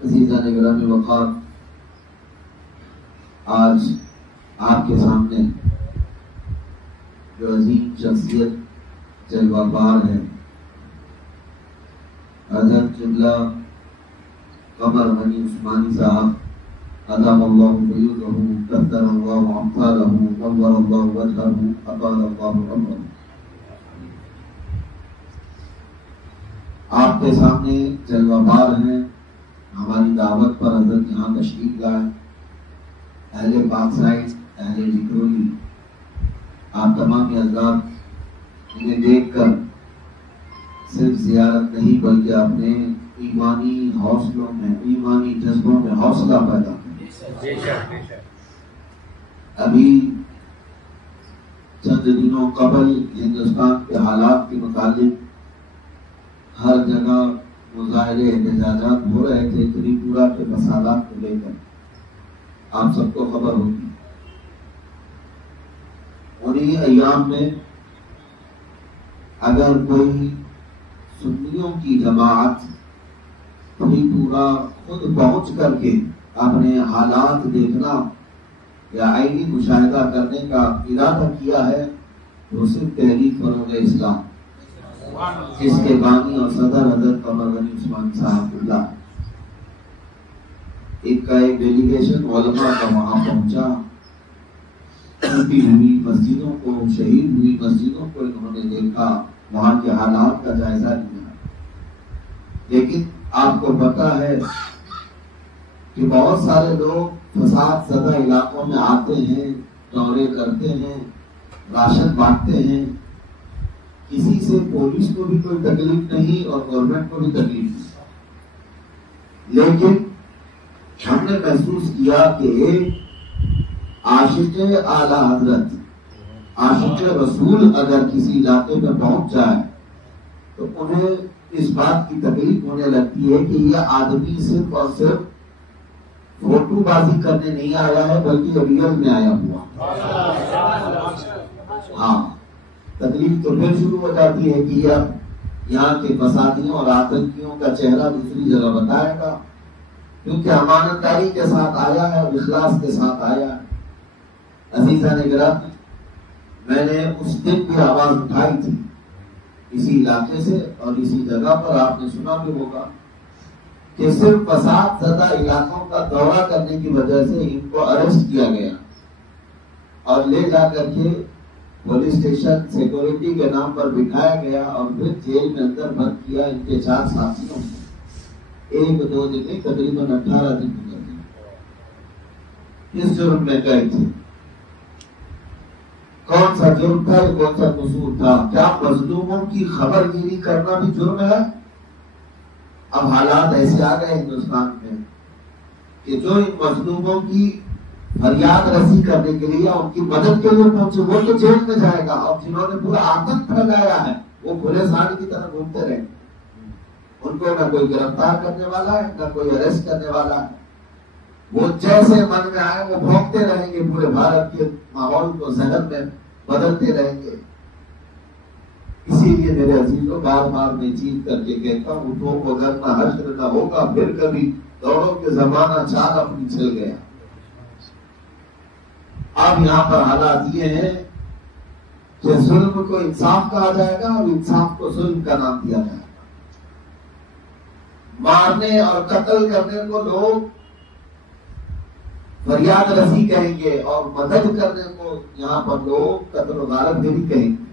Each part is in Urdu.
عزیزان گرامی وقار، آج آپ کے سامنے جو عظیم شخصیت جلوہ بار ہے، حضرت قبلہ قمر غنی عثمانی صاحب ادام اللہ قیودہ کثر اللہ امثالہ نور اللہ وجہہ اطال اللہ عمرہ، آپ کے سامنے جلوہ بار ہیں۔ ہماری دعوت پر حضرت یہاں تشریف لائے، اہل پاک سائٹ، اہل ڈکرولی، آپ تمام حضرات انہیں دیکھ کر صرف زیارت نہیں بلکہ اپنے ایمانی حوصلوں میں، ایمانی جذبوں میں حوصلہ پیدا کریں۔ ابھی چند دنوں قبل ہندوستان کے حالات کے متعلق ہر جگہ مظاہرے احتجاجات ہو رہے تھے تریپورہ کے فسادات کو لے کر، آپ سب کو خبر ہوگی۔ انہی ایام میں اگر کوئی سنیوں کی جماعت تریپورہ خود پہنچ کر کے اپنے حالات دیکھنا یا عینی مشاہدہ کرنے کا ارادہ کیا ہے تو صرف تحریک فروغ اسلام، جس کے بانی اور صدر حضرت قمر غنی عثمانی صاحب اللہ، ایک ڈیلیگیشن علماء کا وہاں پہنچا، ٹوٹی ہوئی مسجدوں کو، شہید ہوئی مسجدوں کو انہوں نے دیکھا، وہاں کے حالات کا جائزہ لیا۔ لیکن آپ کو پتا ہے کہ بہت سارے لوگ فساد زدہ علاقوں میں آتے ہیں، دورے کرتے ہیں، راشن بانٹتے ہیں، کسی سے پولیس کو بھی کوئی تکلیف نہیں اور گورنمنٹ کو بھی تکلیف نہیں، لیکن ہم نے محسوس کیا کہ عاشق اعلی حضرت، عاشق رسول اگر کسی علاقے میں پہنچ جائے تو انہیں اس بات کی تکلیف ہونے لگتی ہے کہ یہ آدمی صرف اور صرف فوٹو بازی کرنے نہیں آیا ہے بلکہ ریئل میں آیا ہوا۔ ہاں، تکلیف تو پھر شروع ہو جاتی ہے کہ یہاں کے فسادیوں اور آتنکیوں کا چہرہ دوسری جگہ بتائے گا، کیونکہ امانت داری کے ساتھ آیا ہے اور اخلاص کے ساتھ آیا ہے۔ عزیزان گرامی، میں نے اس دن بھی آواز اٹھائی تھی اسی علاقے سے اور اسی جگہ پر، آپ نے سنا بھی ہوگا کہ صرف فساد زدہ علاقوں کا دورہ کرنے کی وجہ سے ان کو اریسٹ کیا گیا اور لے جا کر کے پولیس اسٹیشن سیکورٹی کے نام پر بٹھایا گیا اور پھر جیل میں اندر بند کیا ان کے 4 ساتھیوں کو۔ 1-2 دن نہیں، تقریباً 18 دن گزر گئے۔ کس جرم میں گئے تھے؟ کون سا جرم تھا؟ کون سا قصور تھا؟ کیا مظلوموں کی خبر گیری کرنا بھی جرم ہے؟ اب حالات ایسے آ گئے ہندوستان میں کہ جو ان مظلوموں کی فریاد رسی کرنے کے لیے، ان کی مدد کے لیے پہنچے، وہ تو جیل میں جائے گا، اور جنہوں نے پورا آتنک پھیلایا ہے وہ کھلے ساڑی کی طرح گھومتے رہے، ان کو نہ کوئی گرفتار کرنے والا ہے نہ کوئی اریسٹ کرنے والا ہے۔ وہ جیسے من میں آئے وہ بھونکتے رہیں گے، پورے بھارت کے ماحول کو ذہن میں بدلتے رہیں گے۔ اسی لیے میرے عزیزوں، بار بار میں چیخ کر کے کہتا ہوں، اٹھو مگر نہ حشر نہ ہوگا، پھر کبھی دوڑوں کے زمانہ چال اپنی چل گیا۔ اب یہاں پر حالات یہ ہیں کہ ظلم کو انصاف کہا جائے گا اور انصاف کو ظلم کا نام دیا جائے گا۔ مارنے اور قتل کرنے کو لوگ فریاد رسی کہیں گے اور مدد کرنے کو یہاں پر لوگ قتل و غارت گری کہیں گے۔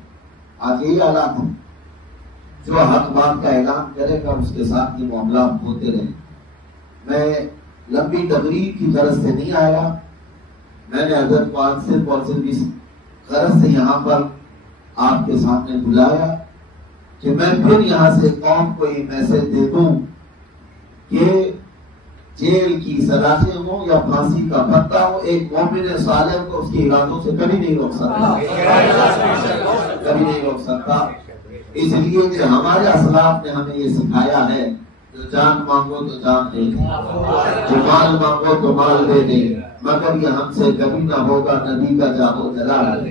آج یہی حالات ہیں، جو حق بات کا اعلان کرے گا اس کے ساتھ یہ معاملات ہوتے رہیں۔ میں لمبی تقریر کی غرض سے نہیں آیا، میں نے حضرت کو آج صرف اور صرف اس غرض سے یہاں پر آپ کے سامنے بلایا کہ میں پھر یہاں سے قوم کو یہ میسج دے دوں کہ جیل کی سزائیں ہوں یا پھانسی کا پھندا ہو، ایک مومن صالح کو اس کے ارادوں سے کبھی نہیں روک سکتا، کبھی نہیں روک سکتا۔ اس لیے کہ ہمارے اسلاف نے ہمیں یہ سکھایا ہے، جو جان مانگو تو جان دے دیں، جو مال مانگو تو مال دے دیں، مگر یہ ہم سے کبھی نہ ہوگا نبی کا جاہو جلال۔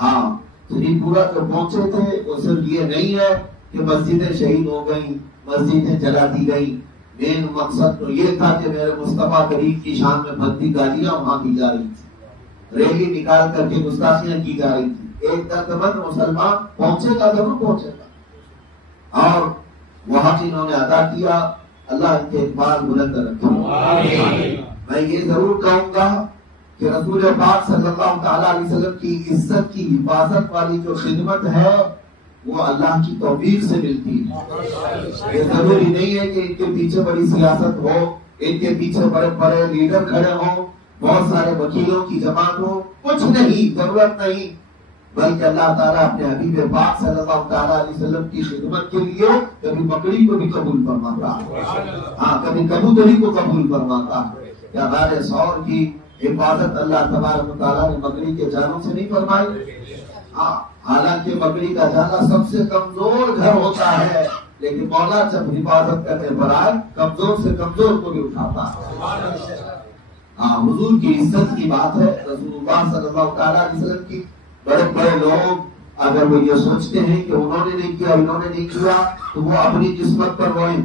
ہاں تری پورا جو پہنچے تھے وہ صرف یہ نہیں ہے کہ مسجدیں شہید ہو گئیں، مسجدیں جلا دی گئیں، مین مقصد تو یہ تھا کہ میرے مصطفیٰ کریم کی شان میں بھدی گالیاں وہاں دی جا رہی تھی، ریلی نکال کر کے گستاخیاں کی جا رہی تھی۔ ایک درد مسلمان پہنچے گا ضرور پہنچے گا، اور وہاں انہوں نے ادا کیا، اللہ ان کے اقبال بلند رکھے۔ میں یہ ضرور کہوں گا کہ رسول پاک صلی اللہ تعالیٰ علیہ وسلم کی عزت کی حفاظت والی جو خدمت ہے وہ اللہ کی توفیق سے ملتی ہے۔ یہ ضروری نہیں ہے کہ ان کے پیچھے بڑی سیاست ہو، ان کے پیچھے بڑے بڑے لیڈر کھڑے ہوں، بہت سارے وکیلوں کی جماعت ہو، کچھ نہیں، ضرورت نہیں، بلکہ اللہ تعالیٰ اپنے حبیب پاک صلی اللہ تعالیٰ علیہ وسلم کی خدمت کے لیے کبھی بکری کو بھی قبول فرماتا، ہاں کبھی کبوتری کو قبول فرماتا، یا ہمارے سور کی حفاظت اللہ تبارک و تعالیٰ نے بکری کے جانوں سے نہیں فرمائی۔ حالانکہ بکری کا جانا سب سے کمزور گھر ہوتا ہے، لیکن مولا جب حفاظت کرنے پر آئے کمزور سے کمزور کو بھی اٹھاتا ہے۔ حضور کی عزت کی بات ہے، رسول اللہ صلی اللہ تعالیٰ علیہ وسلم کی بڑے بڑے لوگ اگر وہ یہ سوچتے ہیں کہ انہوں نے نہیں کیا، انہوں نے نہیں کیا، تو وہ اپنی قسمت پر روئیں،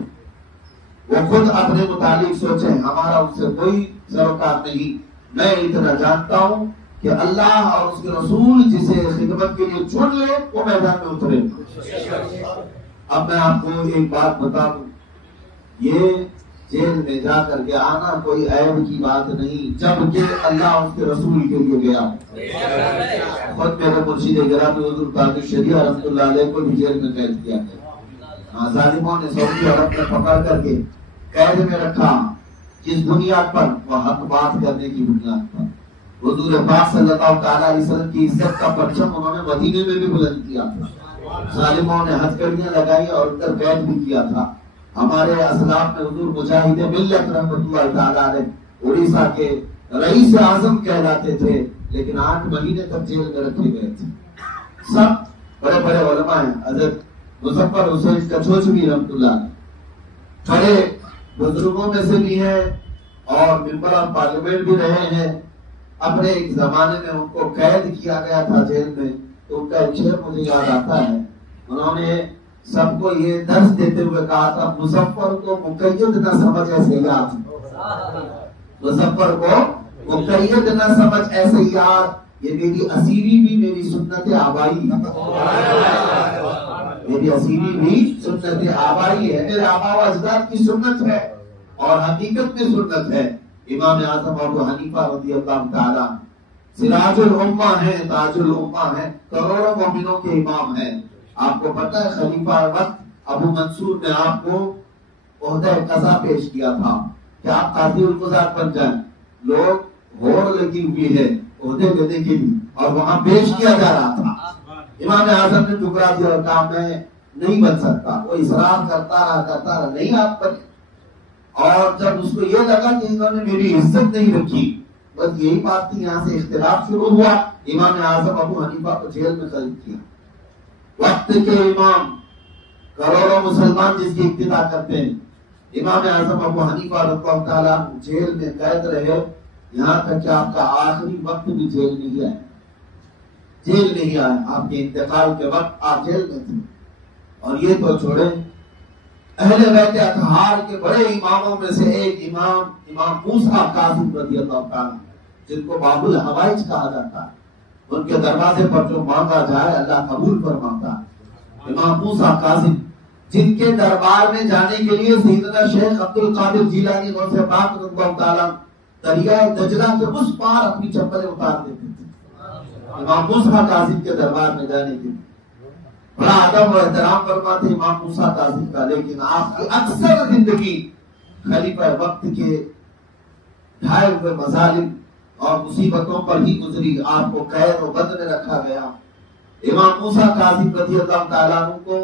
وہ خود اپنے متعلق سوچیں، ہمارا ان سے کوئی سروکار نہیں۔ میں اتنا جانتا ہوں کہ اللہ اور اس کے رسول جسے خدمت کے لیے چن لے وہ میدان میں اترے۔ اب میں آپ کو ایک بات بتا دوں، یہ جیل میں جا کر کے آنا کوئی عیب کی بات نہیں، جبکہ اللہ اس کے رسول کے لیے گیا۔ خود میرے مرشد گرامی حضور قادر شریعہ رحمۃ اللہ علیہ کو بھی جیل میں قید کیا گیا۔ ظالموں نے سعودی عرب میں پکڑ کر کے قید میں رکھا، کس بنیاد پر؟ وہ حق بات کرنے کی بنیاد پر۔ حضور پاک صلی اللہ تعالیٰ علیہ وسلم کی عزت کا پرچم انہوں نے مدینے میں بھی بلند کیا تھا، ظالموں نے ہتھکڑیاں لگائی اور اندر قید بھی کیا تھا۔ ہمارے اسلاف میں حضور مجاہد ملت رحمۃ اللہ تعالیٰ علیہ اڑیسہ کے رئیس اعظم کہلاتے تھے، لیکن 8 مہینے تک جیل میں رکھے گئے تھے۔ سب بڑے بڑے علماء ہیں، حضرت مظفر حسین کچھوچوی رحمۃ اللہ علیہ بڑے بزرگوں میں سے بھی ہیں اور ممبر آف پارلیمنٹ بھی رہے ہیں۔ اپنے ایک زمانے میں ان کو قید کیا گیا تھا جیل میں، تو ان کا ایک شعر مجھے یاد آتا ہے، انہوں نے سب کو یہ درس دیتے ہوئے کہا تھا، مظفر کو مقید نہ سمجھ ایسے یاد، مظفر کو مقید نہ سمجھ ایسے یاد، یہ میری اسیری بھی میری سنت آبائی ہے، میری اسیری بھی سنت آبائی ہے، میرے آبا و اجداد کی سنت ہے اور حقیقت میں سنت ہے۔ امام اعظم ابو حنیفہ رضی اللہ تعالیٰ سراج الامہ ہیں، تاج الامہ ہیں، کروڑوں مومنوں کے امام ہیں۔ آپ کو پتہ ہے خلیفہ وقت ابو منصور نے آپ کو عہدہ قضا پیش کیا تھا کہ آپ قاضی القضاۃ بن جائیں، لوگ ہوڑ لگی ہوئی ہے عہدے لینے کے لیے اور وہاں پیش کیا جا رہا تھا۔ امام اعظم نے ٹکرا دیا اور کہا میں نہیں بن سکتا، وہ اصرار کرتا رہا نہیں آپ پر، اور جب اس کو یہ لگا کہ انہوں نے میری عزت نہیں رکھی، بس یہی بات تھی، یہاں سے اختلاف شروع ہوا، امام اعظم ابو حنیفہ کو جیل میں قید کیا۔ وقت کے امام، کروڑوں مسلمان جس کی اقتدا کرتے ہیں، امام اعظم ابو حنیفہ رضی اللہ تعالیٰ جیل میں قید رہے، یہاں تک کہ آپ کا آخری وقت بھی جیل میں ہی آئے، جیل میں ہی آئے، آپ کے انتقال کے وقت آپ جیل میں تھے۔ اور یہ تو چھوڑیں، اہل بیت اطہار کے بڑے اماموں میں سے ایک امام موسیٰ کاظم رضی اللہ تعالیٰ، جن کو باب الحوائج کہا جاتا ہے، ان کے دروازے پر جو مانگا جائے اللہ قبول فرماتا ہے۔ امام موسیٰ کاظم جن کے دربار میں جانے کے لیے سیدنا شیخ عبد القادر جیلانی غوث پاک رضی اللہ تعالیٰ دریائے دجلہ سے اس پار اپنی چپلیں اتار دیتے تھے امام موسیٰ کاظم کے دربار میں جانے کے لیے۔ بڑا ادب و احترام فرماتے امام موسیٰ کاظم کا، لیکن آپ کی اکثر زندگی خلیفہ وقت کے ڈھائے ہوئے مظالم اور مصیبتوں پر ہی گزری، آپ کو قید و بند میں رکھا گیا۔ امام موسیٰ کاظم رضی اللہ تعالیٰ عنہ کو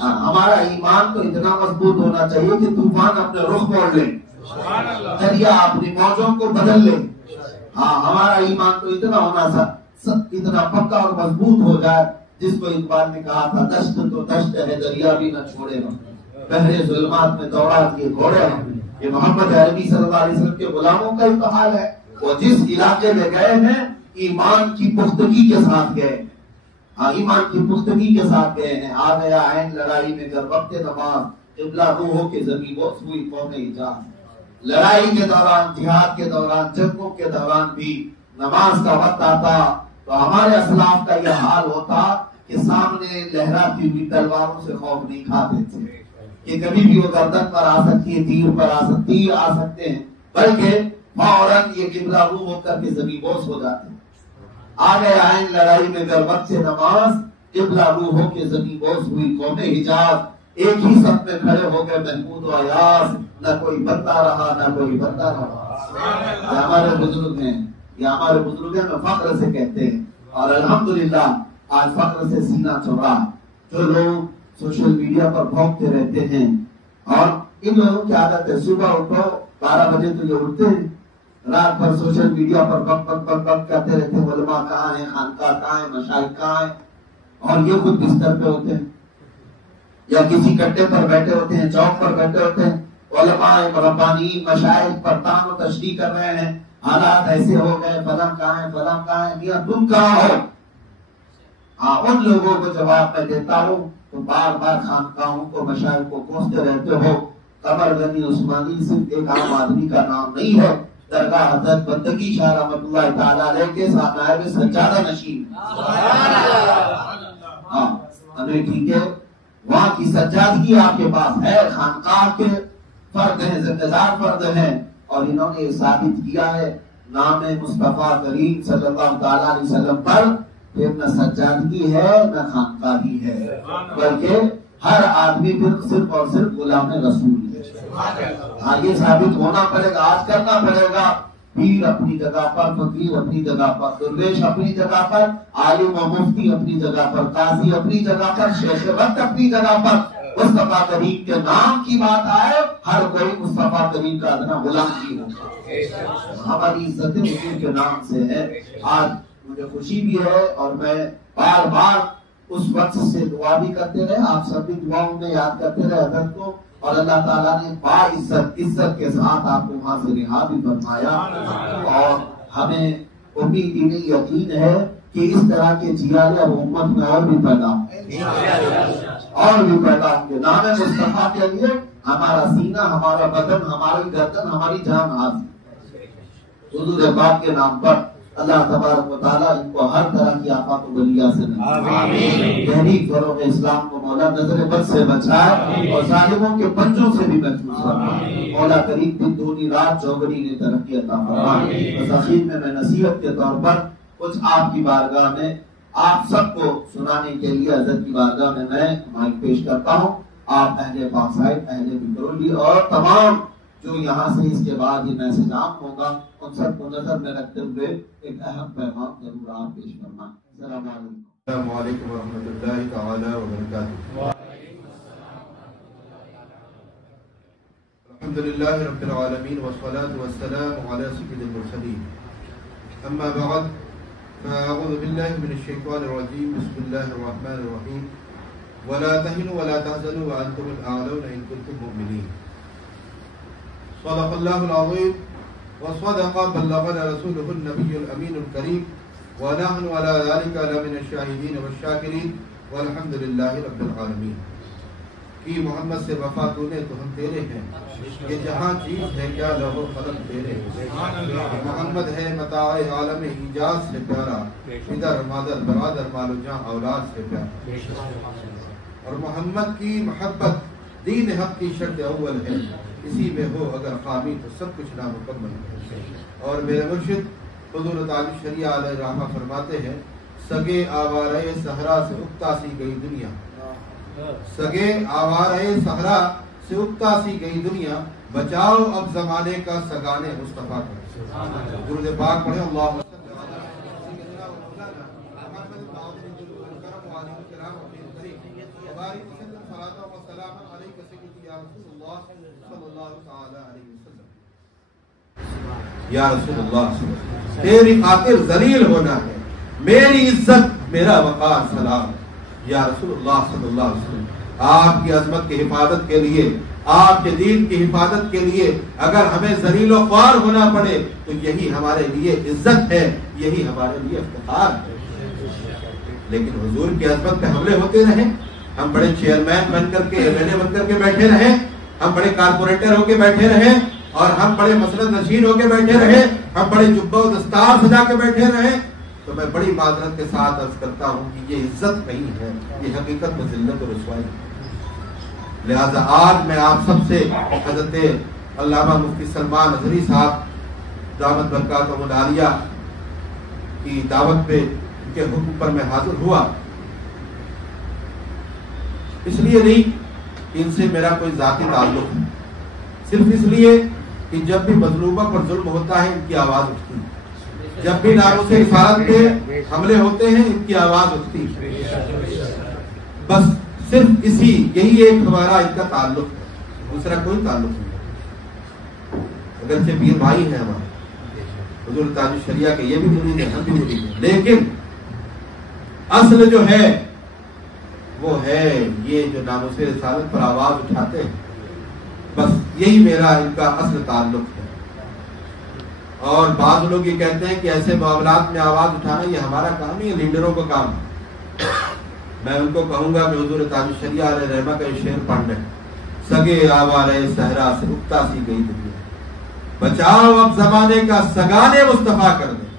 ہمارا ایمان تو اتنا مضبوط ہونا چاہیے کہ طوفان اپنے رخ موڑ لے، دریا اپنی موجوں کو بدل لے. ہمارا ایمان تو اتنا ہونا اتنا پکا اور مضبوط ہو جائے جس کو اقبال نے کہا تھا دشت تو دشت ہے دریا بھی نہ چھوڑے ہم، بحر ظلمات میں دوڑا دیے گھوڑے ہم. یہ محمد عربی صلی اللہ علیہ وسلم کے غلاموں کا ہی حال ہے. وہ جس علاقے میں گئے ہیں ایمان کی پختگی کے ساتھ گئے، ایمان کی پختگی کے ساتھ گئے ہیں. آ گیا عین لڑائی میں گر وقت نماز، قبلہ روح ہو کے زمین بوس ہوئی قوم ایجاد. لڑائی کے دوران، جہاد کے دوران، جنگوں کے دوران بھی نماز کا وقت آتا تو ہمارے اسلاف کا یہ حال ہوتا کہ سامنے لہراتی ہوئی تلواروں سے خوف نہیں کھاتے تھے کہ کبھی بھی وہ گردن پر آ سکتی ہے، تیر پر آ سکتے ہیں، بلکہ فوراً یہ قبلہ روح ہو کر کے زمین بوس ہو جاتے ہیں. آ گئے عین لڑائی میں گر وقت نماز، قبلہ روح ہو کے زمین بوس ہوئی قوم حجاز. ایک ہی صف میں کھڑے ہو گئے محمود و ایاز، نہ کوئی بندہ رہا نہ کوئی بندہ رہا. یہ ہمارے بزرگ ہیں، میں فخر سے کہتے ہیں. اور الحمدللہ آج فخر سے سینہ چوڑا. جو لوگ سوشل میڈیا پر بھونکتے رہتے ہیں، اور ان لوگوں کی عادت ہے صبح اٹھو 12 بجے تو یہ اٹھتے ہیں، رات بھر سوشل میڈیا پر بک کرتے رہتے ہیں علماء کہاں ہیں، خانقاہ کہاں ہیں، مشائخ کہاں ہیں، اور یہ خود بستر پہ ہوتے ہیں یا کسی کٹے پر بیٹھے ہوتے ہیں، چوک پر بیٹھے ہوتے ہیں. علماء ربانیین مشائخ پر تان و تشریح کر رہے ہیں، حالات ایسے ہو گئے، فلاں کہاں ہے. میاں تم کہاں ہو؟ ان لوگوں کو جواب میں دیتا ہوں تو بار بار خانقاہوں کو، مشائخ کو کوستے رہتے ہو. قمر غنی عثمانی صرف ایک عام آدمی کا نام نہیں ہے. درگاہ حضرت بندگی شاہ رحمۃ اللہ تعالیٰ علیہ کے صاحب سجادہ نشین. ٹھیک ہے، وہاں کی سجادگی آپ کے پاس ہے. خانقاہ کے فرد ہیں، ذمہ دار فرد ہیں، اور انہوں نے یہ ثابت کیا ہے نام مصطفیٰ کریم صلی اللہ تعالیٰ علیہ وسلم پر پھر نہ سجادگی ہے نہ خانقاہی ہے، بلکہ ہر آدمی پھر صرف اور صرف غلام رسول ہے. یہ ثابت ہونا پڑے گا، آج کرنا پڑے گا. پیر اپنی جگہ پر، فقیر اپنی جگہ پر، درویش اپنی جگہ پر، عالم و مفتی اپنی جگہ پر، قاضی اپنی جگہ پر، شیخ وقت اپنی جگہ پر. مصطفیٰ کریم کے نام کی بات آئے، ہر کوئی مصطفیٰ کریم کا ادنا غلام کی ہوگا. ہماری عزت حضور کے نام سے ہے. آج مجھے خوشی بھی ہے، اور میں بار بار اس وقت سے دعا بھی کرتے رہے، آپ سب بھی دعاؤں میں یاد کرتے رہے حضرت کو، اور اللہ تعالیٰ نے عزت کے ساتھ آپ کو وہاں سے رہا بھی فرمایا. اور ہمیں امید ہی نہیں، یقین ہے کہ اس طرح کے جیالے اب امت میں اور بھی پیدا ہوں گے. نام مصطفیٰ کے لیے ہمارا سینہ، ہمارا بدن، ہماری گردن، ہماری جان حاضر حضور پاک کے نام پر. اللہ تبارک و تعالیٰ ان کو ہر طرح کی آفات و بلیا سے نجات، تحریک فروغ اسلام کو مولا نظر بد سے بچائے، اور ظالموں کے پنجوں سے بھی محفوظ فرمائے. مولا کریم دن دونی رات چوگنی نے ترقی عطا فرمائے. بس آخر میں نصیحت کے طور پر کچھ آپ کی بارگاہ میں آپ سب کو سنانے کے لیے حضرت کی بارگاہ میں مائک پیش کرتا ہوں. آپ اہل پاک سائٹ، اہل بکرولی، اور تمام جو یہاں سے اس کے بعد یہ میسج عام ہوگا، ان سب کو نظر میں رکھتے ہوئے ایک اہم پیغام ضرور آپ پیش کرنا. السلام علیکم. السلام علیکم ورحمۃ اللہ تعالی وبرکاتہ. الحمدللہ رب العالمین والصلاة والسلام علی سید المرسلین. اما بعد فاعوذ باللہ من الشیطان الرجیم. بسم اللہ الرحمن الرحیم. ولا تهنوا ولا تحزنوا وانتم الاعلون ان كنتم مؤمنین. صدق اللہ العظیم وصدق بلغنا رسوله النبی الامین الکریم ونحن على ذلك لمن الشاہدین والشاکرین والحمد للہ رب العالمین. کہ محمد سے وفا تو نے تو ہم تیرے ہیں، یہ جہاں چیز ہے کیا لوح و قلم تیرے ہیں. محمد ہے متاع عالم ایجاز سے پیارا، پدر مادر برادر مال و جاں اولاد سے پیارا. اور محمد کی محبت دین حق کی شرط اول ہے، اسی میں ہو اگر خامی تو سب کچھ نامکمل ہے. اور میرے مرشد حضور تعالی شریعہ علیہ الرحمہ فرماتے ہیں، سگے آوارے صحرا سے اکتا سی گئی دنیا، سگے آوارے صحرا سے اکتا سی گئی دنیا، بچاؤ اب زمانے کا سگانے مصطفیٰ کا. درود پاک پڑھیں. اللہ اللہ تعالی علیہ وسلم، یا رسول اللہ صلی اللہ علیہ وسلم تیری خاطر ذلیل ہونا ہے، میری عزت میرا وقار سلام، یا رسول اللہ صلی اللہ علیہ وسلم آپ کی عظمت کی حفاظت کے لیے، آپ کے دین کی حفاظت کے لیے اگر ہمیں ذلیل و خوار ہونا پڑے تو یہی ہمارے لیے عزت ہے، یہی ہمارے لیے افتخار ہے۔ لیکن حضور کی عظمت پہ حملے ہوتے رہے، ہم بڑے چیئرمین بن کر کے ایم ایل اے بن کر کے بیٹھے رہے، ہم بڑے کارپوریٹر ہو کے بیٹھے رہے، اور ہم بڑے مسند نشین ہو کے بیٹھے رہے، ہم بڑے جبہ و دستار سجا کے بیٹھے رہے، تو میں بڑی معذرت کے ساتھ عرض کرتا ہوں کہ یہ عزت نہیں ہے، یہ حقیقت میں ذلت و رسوائی ہے۔ لہذا آج میں آپ سب سے حضرت علامہ مفتی سلمان اظہری صاحب دعوت برکاتہم العالیہ کی دعوت پہ ان کے حکم پر میں حاضر ہوا، اس لیے نہیں کہ ان سے میرا کوئی ذاتی تعلق ہے، صرف اس لیے کہ جب بھی مظلومہ پر ظلم ہوتا ہے ان کی آواز اٹھتی ہے، جب بھی ناموس رسالت پہ حملے ہوتے ہیں ان کی آواز اٹھتی ہے، بس صرف یہی ایک ہمارا ان کا تعلق ہے، دوسرا کوئی تعلق نہیں۔ اگرچہ پیر بھائی ہیں ہمارے، حضور تاج الشریعہ کے یہ بھی مرید ہیں، ہم بھی مرید ہیں، لیکن اصل جو ہے وہ ہے یہ جو ناموس رسالت پر آواز اٹھاتے ہیں، بس یہی میرا ان کا اصل تعلق ہے۔ اور بعض لوگ یہ کہتے ہیں کہ ایسے معاملات میں آواز اٹھانا یہ ہمارا کام نہیں ہے، لیڈروں کا کام ہے۔ میں ان کو کہوں گا کہ حضور تاج الشریعہ علیہ رحمہ کا یہ شعر پڑھ لیں، سگے آوارے صحرا سے اکتا سی گئی دنیا، بچاؤ اب زمانے کا سگانے مصطفیٰ کر دیں۔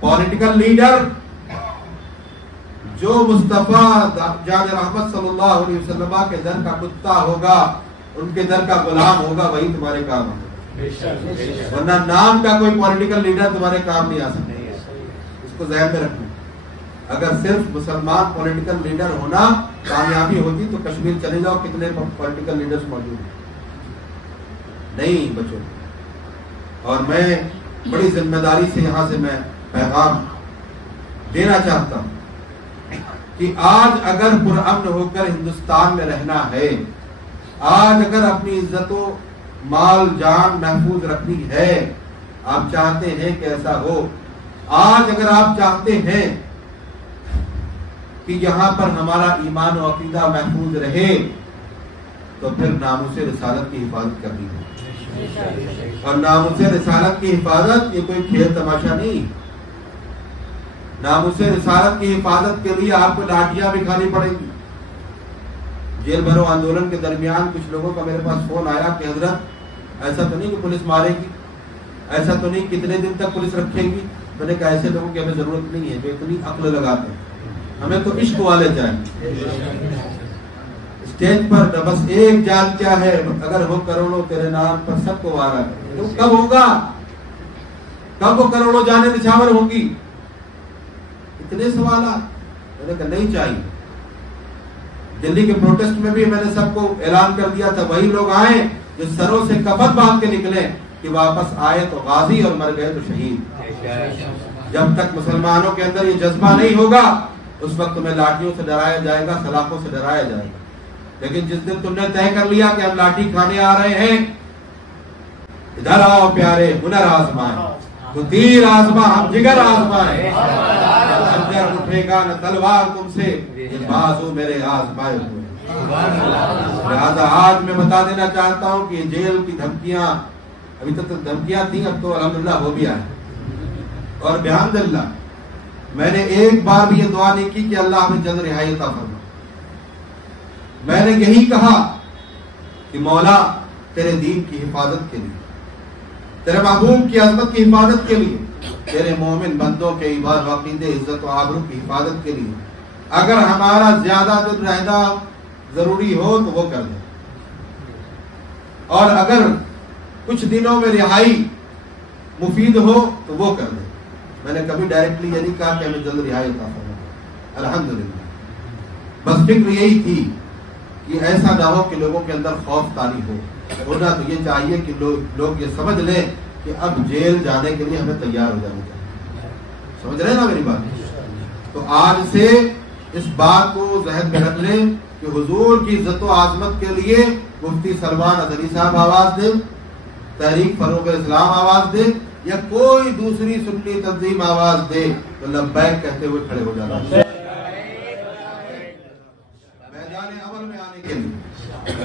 پولیٹیکل لیڈر جو مصطفیٰ جان رحمت صلی اللہ علیہ وسلم کے در کا کتا ہوگا، ان کے در کا غلام ہوگا، وہی تمہارے کام ہوگا، ورنہ نام کا کوئی پولیٹیکل لیڈر تمہارے کام نہیں آ سکتا۔ اس کو ذہن میں رکھنا، اگر صرف مسلمان پولیٹیکل لیڈر ہونا کامیابی ہوتی تو کشمیر چلے جاؤ، کتنے پولیٹیکل لیڈرز موجود ہیں، نہیں بچوں۔ اور میں بڑی ذمہ داری سے یہاں سے میں پیغام دینا چاہتا ہوں کہ آج اگر پرامن ہو کر ہندوستان میں رہنا ہے، آج اگر اپنی عزت و مال جان محفوظ رکھنی ہے، آپ چاہتے ہیں کہ ایسا ہو، آج اگر آپ چاہتے ہیں کہ یہاں پر ہمارا ایمان و عقیدہ محفوظ رہے تو پھر ناموس رسالت کی حفاظت کرنی ہے۔ اور ناموس رسالت کی حفاظت یہ کوئی کھیل تماشا نہیں، ناموس رسالت کی حفاظت کے لیے آپ کو لاٹھیاں بھی کھانی پڑیں گی۔ جیل بھرو آندولن کے درمیان کچھ لوگوں کا میرے پاس فون آیا کہ حضرت ایسا تو نہیں کہ پولیس مارے گی، ایسا تو نہیں کتنے دن تک پولیس رکھے گی؟ میں نے کہا ایسے لوگوں کی ہمیں ضرورت نہیں ہے جو اتنی عقل لگاتے ہیں، ہمیں تو عشق والے چاہیے۔ اسٹیج پر بس ایک جان کیا ہے، اگر ہو کروڑوں تیرے نام پر سب کو وارا کرے، تو کب ہوگا؟ کب وہ کروڑوں جانیں نچھاور ہوں گی؟ اتنے سوالات، میں نے کہا نہیں چاہیے۔ دلی کے پروٹیسٹ میں بھی میں نے سب کو اعلان کر دیا تھا، وہی لوگ آئے جو سروں سے کفن باندھ کے نکلے کہ واپس آئے تو غازی اور مر گئے تو شہید۔ جب تک مسلمانوں کے اندر یہ جذبہ نہیں ہوگا اس وقت تمہیں لاٹھیوں سے ڈرایا جائے گا، سلاخوں سے ڈرایا جائے گا۔ لیکن جس دن تم نے طے کر لیا کہ ہم لاٹھی کھانے آ رہے ہیں، ادھر آؤ پیارے، ہنر آزمائیں، تو تیر آزما ہم جگر آزمائیں، خنجر اٹھے گا نہ تلوار تم سے، یہ بازو میرے آزمائے ہوئے۔ لہذا آج میں بتا دینا چاہتا ہوں کہ جیل کی دھمکیاں، ابھی تک دھمکیاں تھیں، اب تو الحمدللہ ہو بھی آئے، اور بحمدللہ میں نے ایک بار بھی یہ دعا نہیں کی کہ اللہ ہمیں جلد رہائی عطا فرما۔ میں نے یہی کہا کہ مولا تیرے دین کی حفاظت کے لیے، تیرے محبوب کی عظمت کی حفاظت کے لیے، تیرے مومن بندوں کے ایمان و عقیدے، عزت و آبرو کی حفاظت کے لیے اگر ہمارا زیادہ دن رہنا ضروری ہو تو وہ کر دیں، اور اگر کچھ دنوں میں رہائی مفید ہو تو وہ کر دیں۔ میں نے کبھی ڈائریکٹلی یہ نہیں کہا کہ ہمیں جلد رہائی عطا فرما، الحمدللہ۔ بس فکر یہی تھی کہ ایسا نہ ہو کہ لوگوں کے اندر خوف طاری ہو، ہونا تو یہ چاہیے کہ لوگ یہ سمجھ لیں کہ اب جیل جانے کے لیے ہمیں تیار ہو جانا چاہیے۔ سمجھ رہے ہیں نا میری بات؟ تو آج سے اس بات کو ذہن میں رکھ لیں کہ حضور کی عزت و عظمت کے لیے مفتی سلمان اظہری صاحب آواز دے، تحریک فروغ اسلام آواز دے، یا کوئی دوسری سنی تنظیم آواز دے تو لبیک کہتے ہوئے کھڑے ہو جانا ہے میدان عمل میں آنے کے لیے،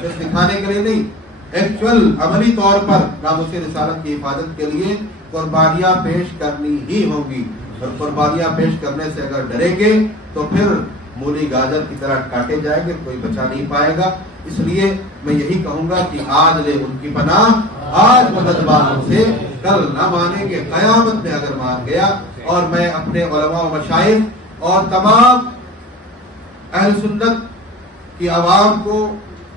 بس دکھانے کے لیے نہیں، ایکچوئل عملی طور پر ناموس رسالت کی حفاظت کے لیے قربانیاں پیش کرنی ہی ہوں گی، اور قربانیاں پیش کرنے سے اگر ڈریں گے تو پھر مولی گاجر کی طرح کاٹے جائیں گے، کوئی بچا نہیں پائے گا۔ اس لیے میں یہی کہوں گا کہ آج لے ان کی پناہ، آج مددبان سے کل نہ مانیں گے، قیامت میں اگر مان گیا۔ اور میں اپنے علماء و مشائخ اور تمام اہل سنت کی عوام کو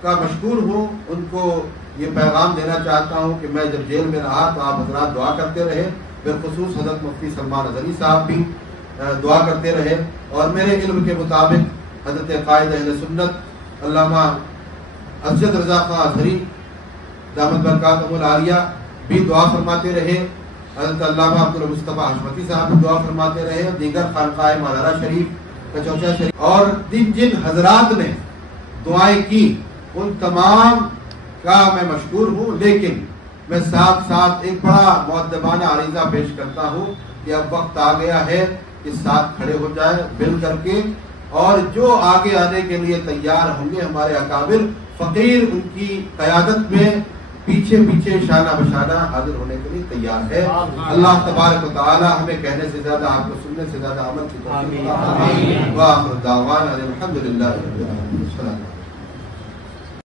کا مشکور ہوں، ان کو یہ پیغام دینا چاہتا ہوں کہ میں جب جیل میں رہا تو آپ حضرات دعا کرتے رہے، بالخصوص حضرت مفتی سلمان اظہری صاحب بھی دعا کرتے رہے، اور میرے علم کے مطابق حضرت قائد اہل سنت علامہ اسجد رضا خان اظہری دامت برکاتہم العالیہ بھی دعا فرماتے رہے، حضرت علامہ عبدالمصطفیٰ حشمتی صاحب بھی دعا فرماتے رہے، دیگر خانقاہ مادرہ شریف، کچوچا شریف، اور جن حضرات نے دعائیں کی ان تمام کا میں مشکور ہوں۔ لیکن میں ساتھ ساتھ ایک بڑا مؤدبانہ عریضہ پیش کرتا ہوں کہ اب وقت آ گیا ہے کہ ساتھ کھڑے ہو جائیں مل کر کے، اور جو آگے آنے کے لیے تیار ہوں گے ہمارے اکابر فقیر ان کی قیادت میں پیچھے پیچھے شانہ بشانہ حاضر ہونے کے لیے تیار ہے۔ اللہ تبارک و تعالی ہمیں کہنے سے زیادہ، آپ کو سننے سے زیادہ عمل کی توفیق عطا فرمائے۔ وآخر دعوانا الحمدللہ رب العالمین۔